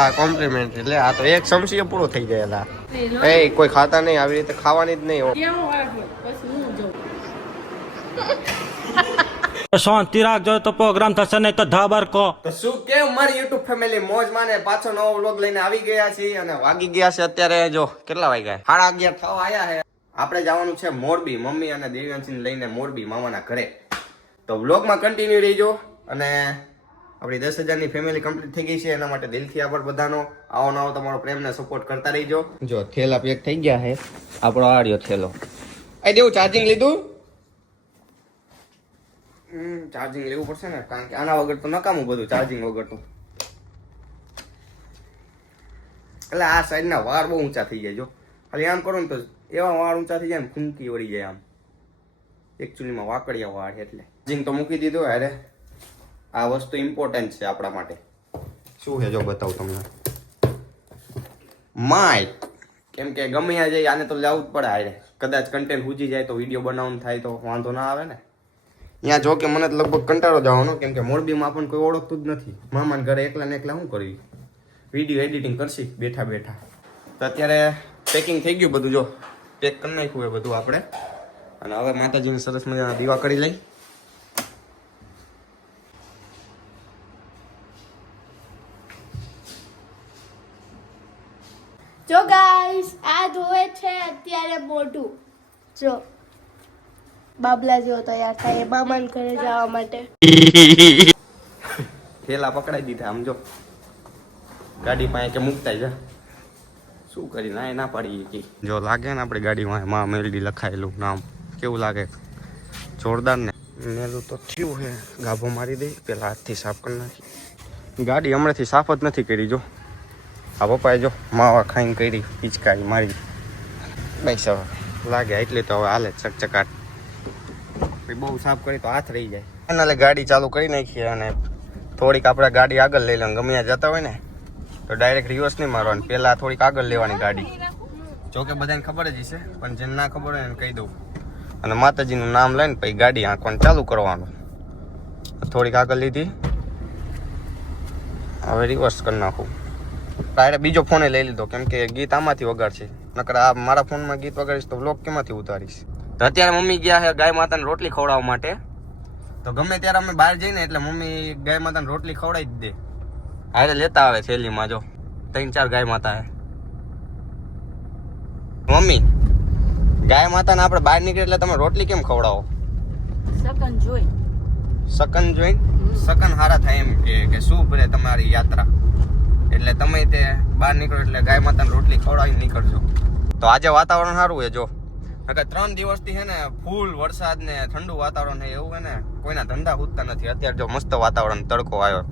હા કોમ્પ્લિમેન્ટ એટલે આ તો એક સમસી પૂરો થઈ જાય. એ કોઈ ખાતા નહીં, આવી રીતે ખાવાની જ નહીં. શાંતિ રાખજો તો પ્રોગ્રામ થશે નહીં તો ધાબર કો. તો શું કેમ મારી યુટ્યુબ ફેમિલી મોજ માને પાછો નવો વ્લોગ લઈને આવી ગયા છીએ અને વાગી ગયા છે અત્યારે જો કેટલા વાગ્યા 11:30 થવા આવ્યા છે. આપણે જવાનું છે મોરબી, મમ્મી અને દેવ્યાંશીને લઈને મોરબી મામાના ઘરે. તો વ્લોગમાં કન્ટિન્યુ રહીજો અને આપણી 10,000ની ફેમિલી કમ્પ્લીટ થઈ ગઈ છે એના માટે દિલથી આભાર બધાનો. આવો નવો તમારો પ્રેમને સપોર્ટ કરતા રહીજો. જો થેલા પેક થઈ ગયા છે. આપણો આડ્યો થેલો આ દેવું ચાર્જિંગ લીધું. ચાર્જિંગ લેવું પડશે ને કારણ કે આના વગર તો નકામું બધું ચાર્જિંગ વગર તો. એટલે આ સાઈડના વાળ બહુ ઊંચા થઈ જાય. જો ખાલી આમ કરો ને તો એવા વાળ ઊંચા થઈ જાય ને ફૂંકી વળી જાય. આમ એકચ્યુઅલીમાં વાકડિયા વાળ એટલે ચાર્જિંગ તો મૂકી દીધું. અરે આ વસ્તુ ઇમ્પોર્ટન્ટ છે આપણા માટે. શું છે જો બતાવું તમને. માઇક, કેમ કે ગમે ત્યાં જઈએ આને તો લાવવું જ પડે. હારે કદાચ કન્ટેન્ટ પૂજી જાય તો વિડીયો બનાવવાનું થાય તો વાંધો ના આવે ને. ત્યાં જો કે મને તો લગભગ કંટાળો જવાનો, કેમ કે મોરબીમાં આપણને કોઈ ઓળખતું જ નથી. મામાના ઘરે એકલા ને એકલા શું કરવી, વિડીયો એડિટિંગ કરશી બેઠા બેઠા. તો અત્યારે પેકિંગ થઈ ગયું બધું. જો પેક કરી નાખ્યું એ બધું આપણે. અને હવે માતાજીને સરસ મજાના દીવા કરી લઈ. જો ગાઈસ આ ધોવે છે અત્યારે મોઢું. જો બાબલા જેવો તૈયાર થાય મામાને ઘરે જવા માટે. થેલા પકડાઈ દીધા. આમ જો ગાડી પાસે કે મુકતા જા. શું કરી ના પાડી કે જો લાગે ને આપણી ગાડીમાં માં મેલડી લખાયેલું નામ કેવું લાગે, જોરદાર ને. મેલું તો થયું હે, ગાભો મારી દઈ પેલા હાથથી સાફ કરી નાખી. ગાડી હમણાંથી સાફ જ નથી કરી. જો આ પપ્પાએ જો માવા ખાઈને કરી પિચકારી મારી બસ. હવે લાગે એટલી તો હવે હાલે ચકચકાટ. બહુ સાફ કરી તો હાથ રહી જાય. એના ગાડી ચાલુ કરી નાખીએ અને થોડીક આપણે ગાડી આગળ લઈ લઈએ. ગમે ત્યાં જતા હોય ને તો ડાયરેક્ટ રિવર્સ નહીં મારવાની, પહેલાં થોડીક આગળ લેવાની ગાડી. જોકે બધાને ખબર જ હશે પણ જેને ના ખબર હોય એને કહી દઉં. અને માતાજીનું નામ લઈને પછી ગાડી આંકવાનું ચાલુ કરવાનું. થોડીક આગળ લીધી, હવે રિવર્સ કરી નાખું. ડાયરેક્ટ બીજો ફોને લઈ લીધો કેમ કે ગીત આમાંથી વગાડશે. નકર આ મારા ફોનમાં ગીત વગાડીશ તો વ્લોગ કેમાંથી ઉતારીશ. તો અત્યારે મમ્મી ગયા છે ગાય માતાને રોટલી ખવડાવવા માટે. તો ગમે ત્યારે અમે બહાર જઈને એટલે મમ્મી ગાય માતાને રોટલી ખવડાવી જ દે. હારે લેતા આવે થેલીમાં. જો 3-4 ગાય માતા હે. મમ્મી ગાય માતાને આપણે બહાર નીકળે એટલે તમે રોટલી કેમ ખવડાવો? સકન જોઈ. સકન જોઈ? સકન હારા થાય એમ કે શું ભરે તમારી યાત્રા. એટલે તમે તે બહાર નીકળો એટલે ગાય માતાને રોટલી ખવડાવી નીકળજો. તો આજે વાતાવરણ સારું છે. જો 3 દિવસથી છે ને ફૂલ વરસાદ ને ઠંડુ વાતાવરણ છે એવું છે ને કોઈના ધંધા ખૂટતા નથી. અત્યારે જો મસ્ત વાતાવરણ, તડકો આવ્યો.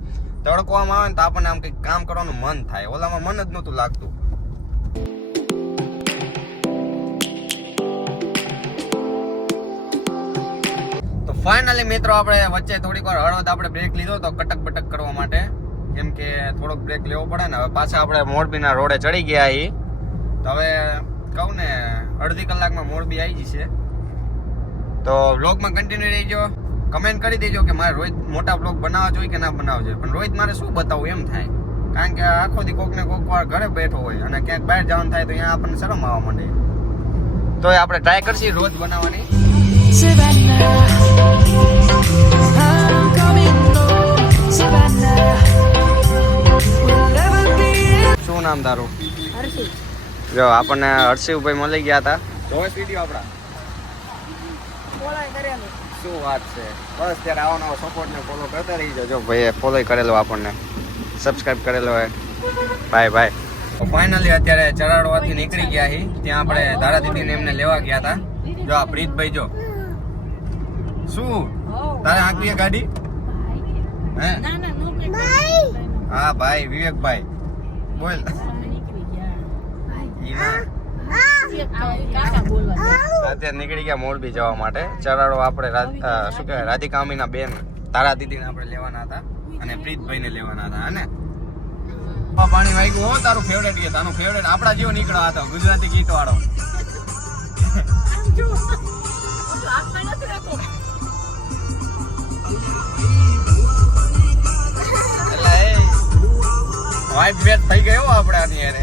તડકો આમ આવે ને તો આપણને આમ કંઈક કામ કરવાનું મન થાય. ઓલામાં મન જ નહોતું લાગતું. તો ફાઇનલી મિત્રો આપણે વચ્ચે થોડીક વાર હળવદ આપણે બ્રેક લીધો તો કટક બટક કરવા માટે, કેમ કે થોડોક બ્રેક લેવો પડે ને. હવે પાછા આપણે મોરબીના રોડે ચડી ગયા છીએ. તો હવે કહું ને અડધી કલાકમાં મોરબી આવી જશે. તો વ્લોગમાં કન્ટિન્યુ રહીજો. કમેન્ટ કરી દેજો કે મારે રોજ મોટા વ્લોગ બનાવવા જોઈએ કે ના બનાવવા જોઈએ. પણ રોજ મારે શું બતાવવું એમ થાય, કારણ કે આખો દી કોક ને કોક વાર ઘરે બેઠો હોય અને ક્યાંક બહાર જવાનું થાય તો અહીંયા આપણને શરમ આવવા માંડે. તો આપણે ટ્રાય કરશી રોજ બનાવવાની. શું નામ તારું? હર્ષિત. જો આપણને હર્ષિવભાઈ મળી ગયા હતા. જોઈશ વિડીયો આપણા? શું વાત છે. બસ ત્યારે આવો નવો સપોર્ટ ને ફોલો કરતા રહીજો. જો ભાઈ ફોલો કરેલો, આપણને સબસ્ક્રાઇબ કરેલો હોય. Bye bye. ફાઇનલી અત્યારે ચરાડવાથી નીકળી ગયા છીએ. ત્યાં આપણે દારા દીદીને એમને લેવા ગયા હતા. જો આ પ્રીતભાઈ જો શું તારે આંકવી ગાડી હે? હા ભાઈ વિવેકભાઈ બોલ. અત્યારે નીકળી ગયા મોરબી જવા માટે. ચરાડો આપણે શું કહેવાય રાધિકામીના બેન તારા દીદીને આપણે લેવાના હતા અને પ્રીતભાઈને લેવાના હતા. અને પાણી વાગ્યું હો. તારું ફેવરેટ કે તારું ફેવરેટ આપણા જેવો નીકળ્યો હતો ગુજરાતી ગીત વાળો. એટલે વાઇફ મેચ થઈ ગયો આપણે આની યારે.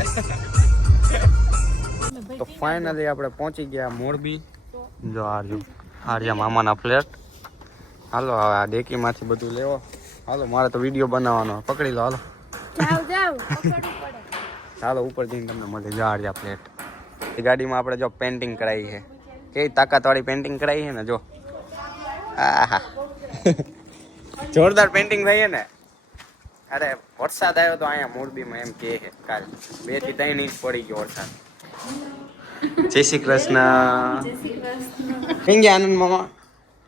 તો ફાઇનલી આપણે પહોંચી ગયા મોરબી. જો આર્યા મામાના ફ્લેટ. હાલો હવે આ ડેકીમાંથી બધું લેવો. હાલો મારે તો વિડીયો બનાવવાનો. પકડી લો હાલો. ચાલો ઉપર જઈને તમને મળે. જો આર્યા ફ્લેટ. એ ગાડીમાં આપણે જો પેન્ટિંગ કરાવી છે. કેવી તાકાતવાળી પેન્ટિંગ કરાવી છે ને જો. આહા જોરદાર પેન્ટિંગ થઈ છે ને. અરે વરસાદ આવ્યો તો અહીંયા મોરબીમાં એમ કે કાલ 2 થી 3 ઇંચ પડી ગયો વરસાદ. જય શ્રી કૃષ્ણ. કેમ ગયા આનંદ મામા?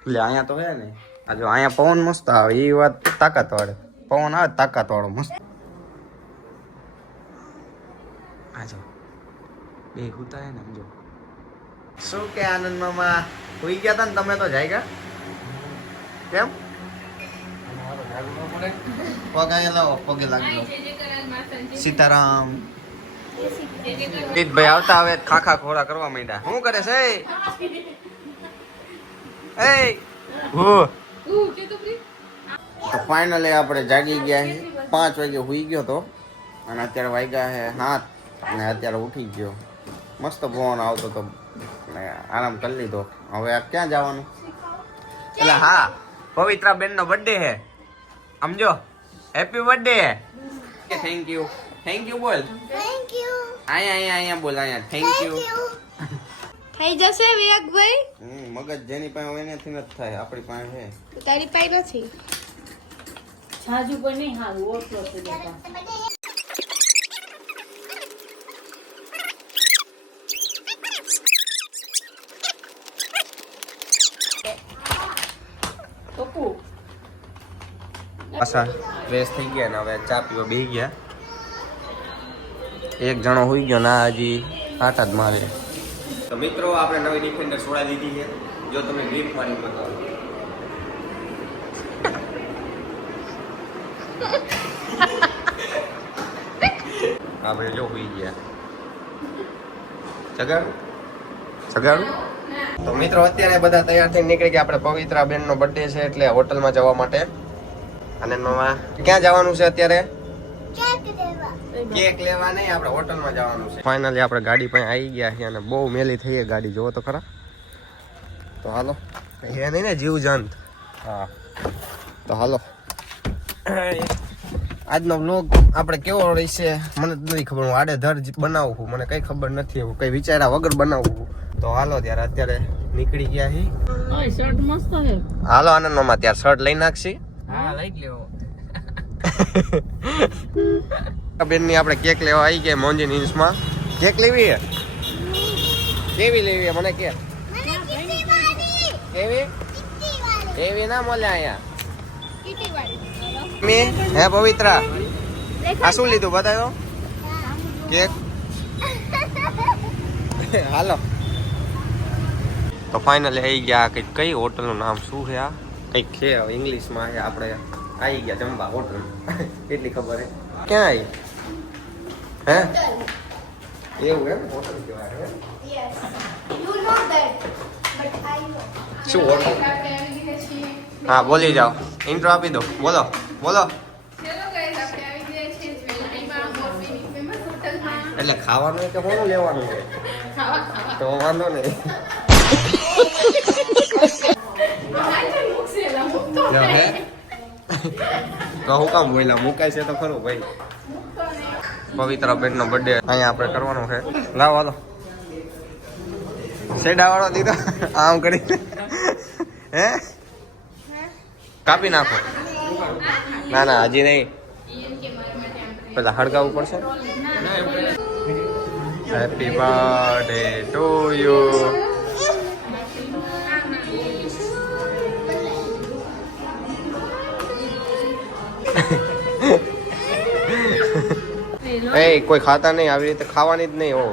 એટલે અહીંયા તો હે ને આ જો અહીંયા પવન મસ્ત આવે. એ વાત તાકાત વાળો પવન આવે, તાકાત વાળો મસ્ત. આ જો બે હુતા હે ને સમજો. શું કે આનંદ મામા સુઈ ગયા તા ને તમે તો જાયગા કેમ? પગ અહીંયા લાવો, પગે લાગજો. સીતારામ. ભાઈ આવતા હવે ખાખા ખોરા કરવા માંડ્યા. શું કરે છે? એ હો તો ફાઇનલી આપણે જાગી ગયા છે. 5 વાગે સુઈ ગયો તો અને અત્યારે વાગ્યા છે 7 અને અત્યારે ઉઠી ગયો. મસ્ત પવન આવતો તો આરામ કરી લીધો. હવે આ ક્યાં જવાનું? એટલે હા પવિત્રા બેન નો બર્થડે છે સમજો. Happy birthday. Thank you. Thank you બોલ. Thank you. અહીંયા બોલ. અહીંયા થેન્ક યુ. થઈ જશે વિવેકભાઈ. મગજ જેની પાસે હોય એનાથી નથી થાય. આપણી પાસે છે. તારી પાસે નથી. છાજુ પણ નહીં હારું ઓછો છે બેટા. પપ્પુ પાછા ફ્રેશ થઈ ગયા ને હવે ચા પીવા બેસી ગયા. એક જણો હોઈ ગયો ના હજી આટા જ મારે. તો મિત્રો આપણે નવી ડિફેન્ડર છોડાવી દીધી છે. જો તમે ગ્રીપ મારી બતાવો. હા ભાઈ જો હોઈ ગયા. સગાડું. તો મિત્રો અત્યારે બધા તૈયાર થઈને નીકળી ગયા. આપણે પવિત્રા બેન નો બર્થડે છે એટલે હોટલમાં જવા માટે. અને મામા ક્યાં જવાનું છે અત્યારે? કેક લેવા નહીં, આપણે હોટલમાં જવાનું છે. ફાઇનલી આપણે ગાડી પાસે આવી ગયા છે અને બહુ મેલી થઈ ગઈ ગાડી. જોવો તો ખરા. તો હાલો એ નહીં ને જીવ જંત. હા તો હાલો. આજનો વ્લોગ આપણે કેવો રહેશે મને નથી ખબર. હું આડેધડ બનાવું છું. મને કઈ ખબર નથી. હું કઈ વિચાર્યા વગર બનાવું છું. તો હાલો ત્યારે અત્યારે નીકળી ગયા છીએ. ઓય શર્ટ મસ્ત છે. હાલો આનંદ મામા ત્યારે શર્ટ લઈ નાખશી. હા લઈ લેવો. બેન ની આપણે કેક લેવા આવી ગયા મોંજીન હિલ્સમાં. કેક લેવી છે? કેવી લેવી મને કે? કેવી કેવી ના મળે અહીંયા. હે પવિત્રા આ શું લીધું બતાવ્યો? કેક. હાલો તો ફાઇનલી આવી ગયા. કઈ હોટલનું નામ શું છે? આ કંઈક છે ઇંગ્લિશમાં છે. આપણે આવી ગયા જમવા હોટલ. એટલી ખબર હે. ક્યાં આવી? હે એવું એમ હોટલ કહેવાય? Yes. You know that. But I know. શું હોટલ? હા બોલી જાઓ. ઇન્ટ્રો આપી દો. બોલો બોલો. એટલે ખાવાનું કે કોનું લેવાનું છે? તો વાંધો નહીં. તો હું કામ બોલ્યા? મુકાય છે તો ખરું ભાઈ. પવિત્ર બેન નો બર્થડે અહીંયા આપણે કરવાનો છે. લાવો હાલો. સેડા વાળો દીધો આમ કરી. હે કાપી નાખો. ના ના હજી નહીં. પેલા હળગાવવું પડશે. Happy birthday to you. એ કોઈ ખાતા નહીં. આવી રીતે ખાવાની જ નહીં. હો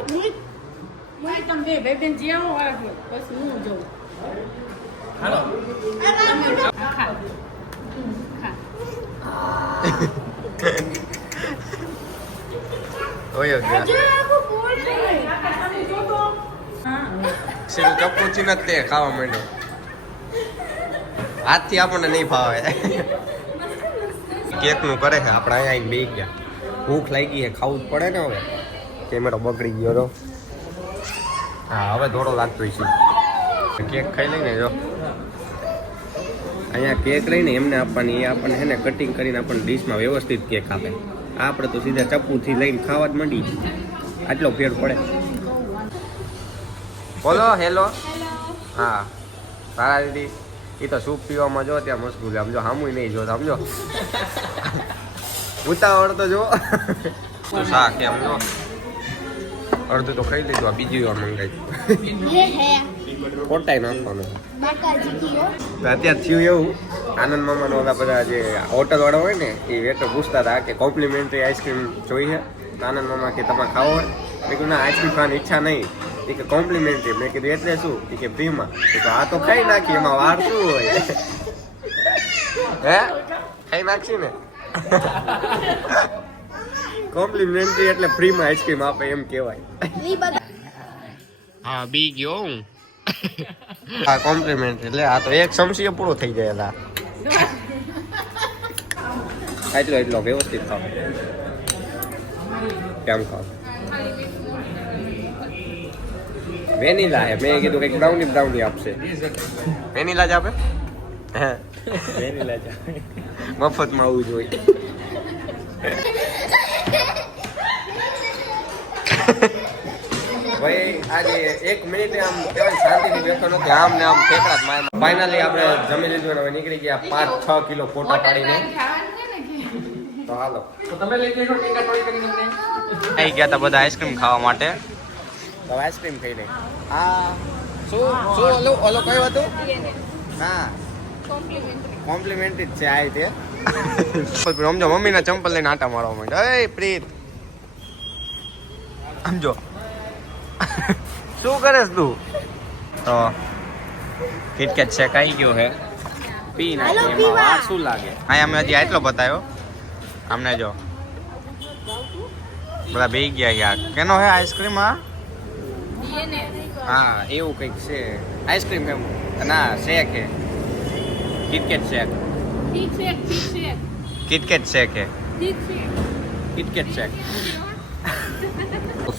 હું તમે બે બેન જે આવો વાળા પછી હું જઉં. હાલો ખા ઓય ગયા. સીધું ચપ્પુથી નથી તે ખાવા માંડ્યો. હાથથી આપણને નહીં ફાવે. કેક નું કરે છે આપણે અહીંયા આવીને બેસી ગયા. ભૂખ લાગી છે, ખાવું જ પડે ને હવે. કેમેરો બગડી ગયો તો. હા હવે થોડો લાગતો છે. કેક ખાઈ લઈને જો અહીંયા કેક લઈને એમને આપવાની, એ આપણને છે ને કટિંગ કરીને આપણને ડીશમાં વ્યવસ્થિત કેક આપે. આપણે તો સીધા ચપ્પુથી લઈને ખાવા જ માંડી. આટલો ફેર પડે. બોલો હેલો. હા તારા દીદી એ તો સૂપ પીવામાં જો ત્યાં મશગુલ સમજો, સામું નહીં જો સમજો. ઉતાવળ તો જો શાક એમ જો અડધું તો ખાઈ લીધું, આ બીજી વાર મંગાવી પોટાઈ નાખવાનું. તો અત્યારે થયું એવું, આનંદ મામાનો ઓલા બધા જે હોટલ વાળા હોય ને એ વેટર પૂછતા હતા કે કોમ્પ્લિમેન્ટરી આઈસ્ક્રીમ જોઈ છે. તો આનંદ મામા કે તમારે ખાવો હોય? મેં કીધું ના આઈસ્ક્રીમ ખાવાની ઈચ્છા નહીં. એ કે કોમ્પ્લિમેન્ટરી. મેં કીધું એટલે શું? એ કે ફ્રીમાં. તો આ તો ખાઈ નાખી, એમાં વાર શું હોય? હે ખાઈ નાખશી ને. કોમ્પ્લિમેન્ટરી એટલે ફ્રીમાં આઈસ્ક્રીમ આપે એમ કહેવાય. હા બી ગયો હું. હા કોમ્પ્લિમેન્ટરી એટલે આ તો એક સમસી પૂરો થઈ જાય. એટલો એટલો વ્યવસ્થિત ખાવ. કેમ ખાવ? વેનીલા હે. મેં કીધું કંઈક બ્રાઉની આપશે. વેનીલા જ આપે. હા વેનીલા જ આપે. મફતમાં આવવું જોઈએ. ભાઈ આજે 1 મિનિટ આમ કહેવાય શાંતિથી બેઠો નથી, આમ ને આમ ઠેકડા જ મારે. ફાઇનલી આપણે જમી લીધું અને હવે નીકળી ગયા 5-6 કિલો ફોટા પાડીને. તો હાલો તમે લઈ જજો ટીકા ટોળી કરીને. આવી ગયા હતા બધા આઈસ્ક્રીમ ખાવા માટે. તો આઈસ્ક્રીમ ખાઈ લે. આ શું ઓલો કયો હતું? હા કોમ્પ્લિમેન્ટરી જ છે આ તે. સમજો મમ્મીના ચંપલ લઈને આટા મારવા માંડ્યો. એ પ્રીત સમજો શું કરેસ તું? તો કિટકેટ શેક આવી ગયો હે, પી નાખી. એમાં વાર શું લાગે? અહીંયા અમે હજી આટલો બતાવ્યો અમને. જો બધા બે ગયા યાર. કેનો હે આઈસ્ક્રીમ? હા એવું કંઈક છે આઈસ્ક્રીમ. એમ ના શેક હે, કિટકેટ શેક. કિટકેટ શેક હે, કિટકેટ શેક.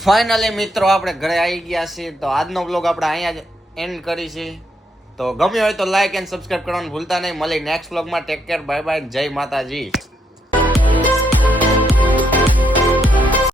ફાઇનલી મિત્રો આપણે ઘરે આવી ગયા છીએ. તો આજનો બ્લોગ આપણે અહીંયા જ એન્ડ કરી છે. તો ગમ્યો હોય તો લાઈક એન્ડ સબસ્ક્રાઇબ કરવાનું ભૂલતા નહીં. મળી નેક્સ્ટ બ્લોગમાં. ટેક કેર, બાય બાય, જય માતાજી.